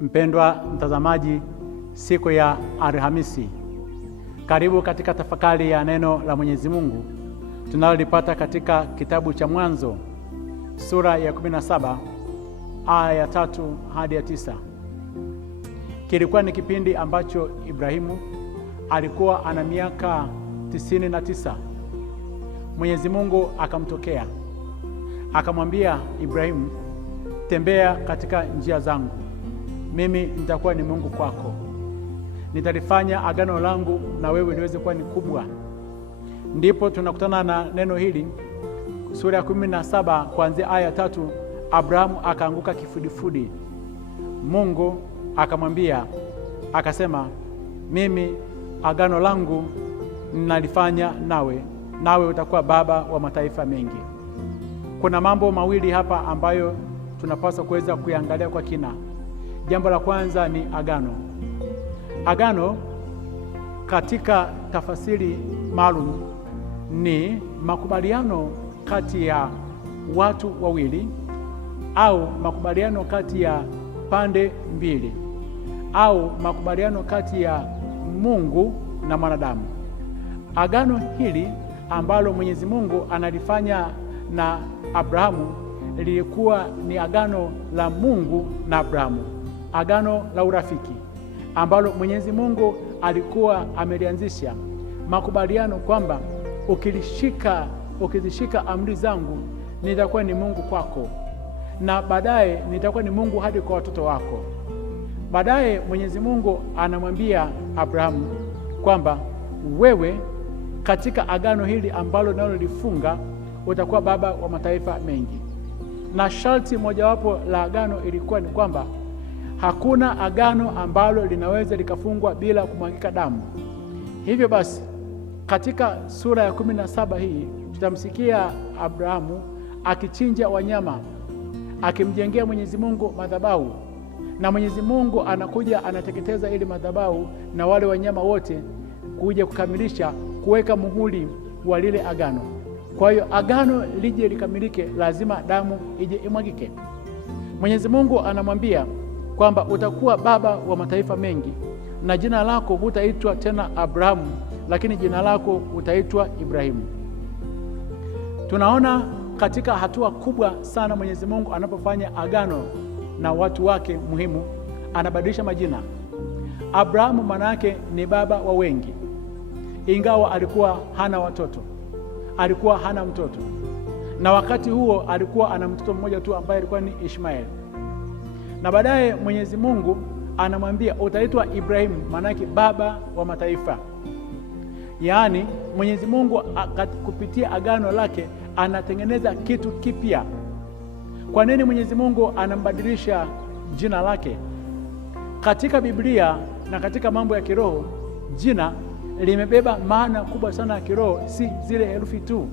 Mpendwa mtazamaji, siku ya Alhamisi, karibu katika tafakari ya neno la Mwenyezi Mungu tunalolipata katika kitabu cha Mwanzo sura ya 17 aya ya 3 hadi ya 9. Kilikuwa ni kipindi ambacho Ibrahimu alikuwa ana miaka 99. Mwenyezi Mungu akamtokea akamwambia Ibrahimu, tembea katika njia zangu, mimi nitakuwa ni Mungu kwako, nitalifanya agano langu na wewe liweze kuwa ni kubwa. Ndipo tunakutana na neno hili sura ya 17 kuanzia aya 3. Abrahamu akaanguka kifudifudi. Mungu akamwambia akasema, mimi agano langu ninalifanya nawe utakuwa baba wa mataifa mengi. Kuna mambo mawili hapa ambayo tunapaswa kuweza kuangalia kwa kina. Jambo la kwanza ni agano. Agano katika tafasiri maalum ni makubaliano kati ya watu wawili au makubaliano kati ya pande mbili au makubaliano kati ya Mungu na mwanadamu. Agano hili ambalo Mwenyezi Mungu analifanya na Abrahamu lilikuwa ni agano la Mungu na Abrahamu, agano la urafiki ambalo Mwenyezi Mungu alikuwa amelianzisha, makubaliano kwamba ukizishika amri zangu nitakuwa ni Mungu kwako, na baadaye nitakuwa ni Mungu hadi kwa watoto wako. Baadaye Mwenyezi Mungu anamwambia Abrahamu kwamba wewe katika agano hili ambalo nalo lifunga utakuwa baba wa mataifa mengi. Na sharti mojawapo la agano ilikuwa ni kwamba hakuna agano ambalo linaweza likafungwa bila kumwagika damu. Hivyo basi katika sura ya 17 hii tutamsikia Abrahamu akichinja wanyama, akimjengea Mwenyezi Mungu madhabahu, na Mwenyezi Mungu anakuja anateketeza ile madhabahu na wale wanyama wote kuja kukamilisha kuweka muhuri wa lile agano. Kwa hiyo agano lije likamilike, lazima damu ije imwagike. Mwenyezi Mungu anamwambia kwamba utakuwa baba wa mataifa mengi, na jina lako hutaitwa tena Abrahamu, lakini jina lako utaitwa Ibrahimu. Tunaona katika hatua kubwa sana Mwenyezi Mungu anapofanya agano na watu wake muhimu, anabadilisha majina. Abrahamu maana yake ni baba wa wengi, ingawa alikuwa hana watoto, alikuwa hana mtoto, na wakati huo alikuwa ana mtoto mmoja tu ambaye alikuwa ni Ishmaeli. Na baadaye Mwenyezi Mungu anamwambia utaitwa Ibrahimu, maana yake baba wa mataifa. Yaani Mwenyezi Mungu kupitia agano lake anatengeneza kitu kipya. Kwa nini Mwenyezi Mungu anambadilisha jina lake? Katika Biblia na katika mambo ya kiroho, jina limebeba maana kubwa sana ya kiroho, si zile herufi tu.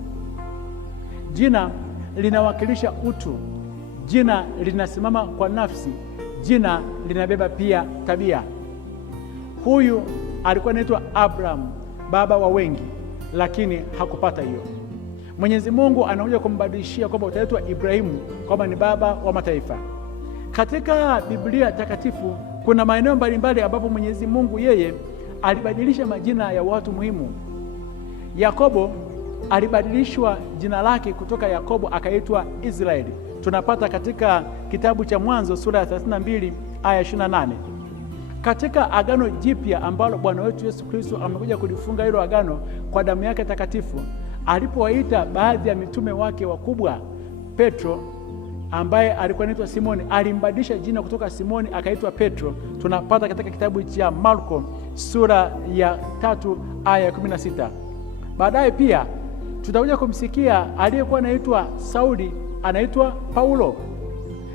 Jina linawakilisha utu, jina linasimama kwa nafsi, jina linabeba pia tabia. Huyu alikuwa anaitwa Abraham, baba wa wengi, lakini hakupata hiyo. Mwenyezi Mungu anakuja kumbadilishia kwamba utaitwa Ibrahimu, kwamba ni baba wa mataifa. Katika Biblia takatifu kuna maeneo mbalimbali ambapo Mwenyezi Mungu yeye alibadilisha majina ya watu muhimu. Yakobo alibadilishwa jina lake kutoka Yakobo akaitwa Israeli. Tunapata katika kitabu cha Mwanzo sura ya 32 aya 28. Katika agano jipya ambalo Bwana wetu Yesu Kristo amekuja kulifunga hilo agano kwa damu yake takatifu, alipowaita baadhi ya mitume wake wakubwa, Petro ambaye alikuwa anaitwa Simoni, alimbadilisha jina kutoka Simoni akaitwa Petro. Tunapata katika kitabu cha Marko sura ya 3 aya ya 16. Baadaye pia tutakuja kumsikia aliyekuwa anaitwa Sauli anaitwa Paulo.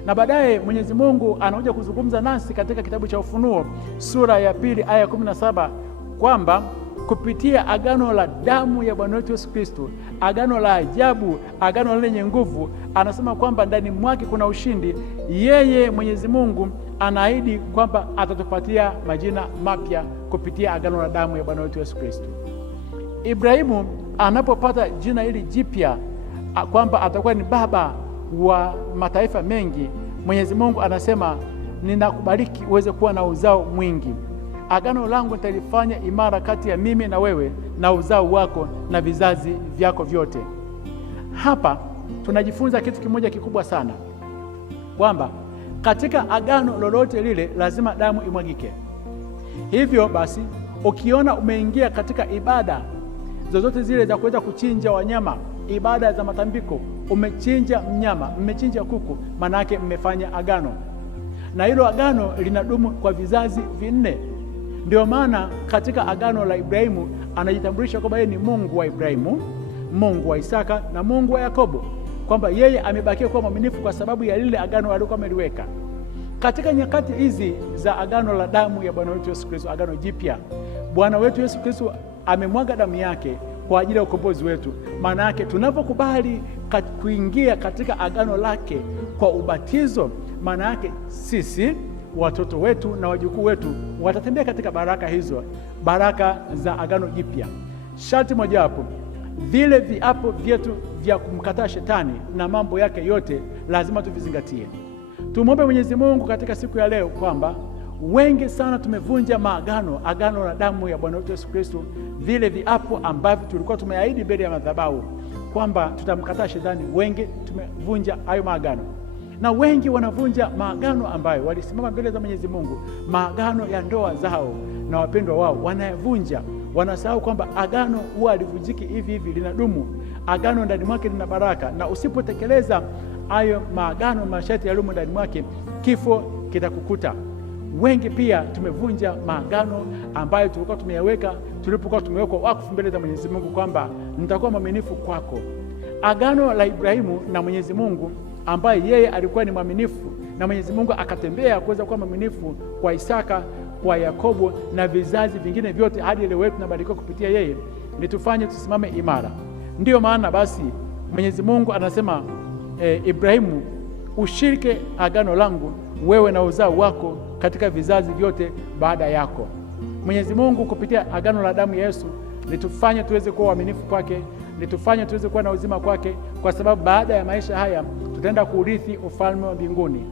Na baadaye Mwenyezi Mungu anakuja kuzungumza nasi katika kitabu cha Ufunuo sura ya 2 aya ya 17 kwamba kupitia agano la damu ya Bwana wetu Yesu Kristo, agano la ajabu, agano lenye nguvu, anasema kwamba ndani mwake kuna ushindi. Yeye Mwenyezi Mungu anaahidi kwamba atatupatia majina mapya kupitia agano la damu ya Bwana wetu Yesu Kristo. Ibrahimu anapopata jina hili jipya kwamba atakuwa ni baba wa mataifa mengi, Mwenyezi Mungu anasema ninakubariki uweze kuwa na uzao mwingi. Agano langu nitalifanya imara kati ya mimi na wewe na uzao wako na vizazi vyako vyote. Hapa tunajifunza kitu kimoja kikubwa sana, kwamba katika agano lolote lile lazima damu imwagike. Hivyo basi, ukiona umeingia katika ibada zozote zile za kuweza kuchinja wanyama, ibada za matambiko, umechinja mnyama, mmechinja kuku, maana yake mmefanya agano, na hilo agano linadumu kwa vizazi vinne. Ndio maana katika agano la Ibrahimu anajitambulisha kwamba yeye ni Mungu wa Ibrahimu, Mungu wa Isaka na Mungu wa Yakobo, kwamba yeye amebakia kuwa mwaminifu kwa sababu ya lile agano alikuwa ameliweka. Katika nyakati hizi za agano la damu ya Bwana wetu Yesu Kristo, agano jipya, Bwana wetu Yesu Kristo amemwaga damu yake kwa ajili ya ukombozi wetu. Maana yake tunapokubali kuingia katika agano lake kwa ubatizo, maana yake sisi, watoto wetu na wajukuu wetu watatembea katika baraka hizo, baraka za agano jipya. Sharti mojawapo, vile viapo vyetu vya kumkataa shetani na mambo yake yote lazima tuvizingatie. Tumwombe Mwenyezi Mungu katika siku ya leo kwamba wengi sana tumevunja maagano, agano la damu ya Bwana wetu Yesu Kristo, vile viapo ambavyo tulikuwa tumeahidi mbele ya madhabahu kwamba tutamkataa shetani. Wengi tumevunja hayo maagano, na wengi wanavunja maagano ambayo walisimama mbele za Mwenyezi Mungu, maagano ya ndoa zao na wapendwa wao wanayavunja. Wanasahau kwamba agano huwa halivunjiki hivi hivi, linadumu. Agano ndani mwake lina baraka, na usipotekeleza hayo maagano, masharti yaliyomo ndani mwake, kifo kitakukuta. Wengi pia tumevunja maagano ambayo tulikuwa tumeyaweka tulipokuwa tumewekwa wakfu mbele za Mwenyezi Mungu kwamba nitakuwa mwaminifu kwako. Agano la Ibrahimu na Mwenyezi Mungu, ambaye yeye alikuwa ni mwaminifu, na Mwenyezi Mungu akatembea kuweza kuwa mwaminifu kwa Isaka, kwa Yakobo na vizazi vingine vyote hadi leo wetu tunabarikiwa kupitia yeye, litufanye tusimame imara. Ndiyo maana basi Mwenyezi Mungu anasema Ibrahimu, ushirike agano langu wewe na uzao wako katika vizazi vyote baada yako. Mwenyezi Mungu kupitia agano la damu ya Yesu litufanye tuweze kuwa waaminifu kwake, litufanye tuweze kuwa na uzima kwake, kwa sababu baada ya maisha haya tutaenda kuurithi ufalme wa mbinguni.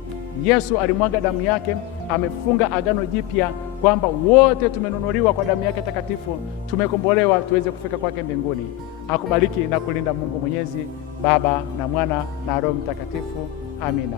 Yesu alimwaga damu yake, amefunga agano jipya kwamba wote tumenunuliwa kwa damu yake takatifu, tumekombolewa tuweze kufika kwake mbinguni. Akubariki na kulinda Mungu Mwenyezi, Baba na Mwana na Roho Mtakatifu. Amina.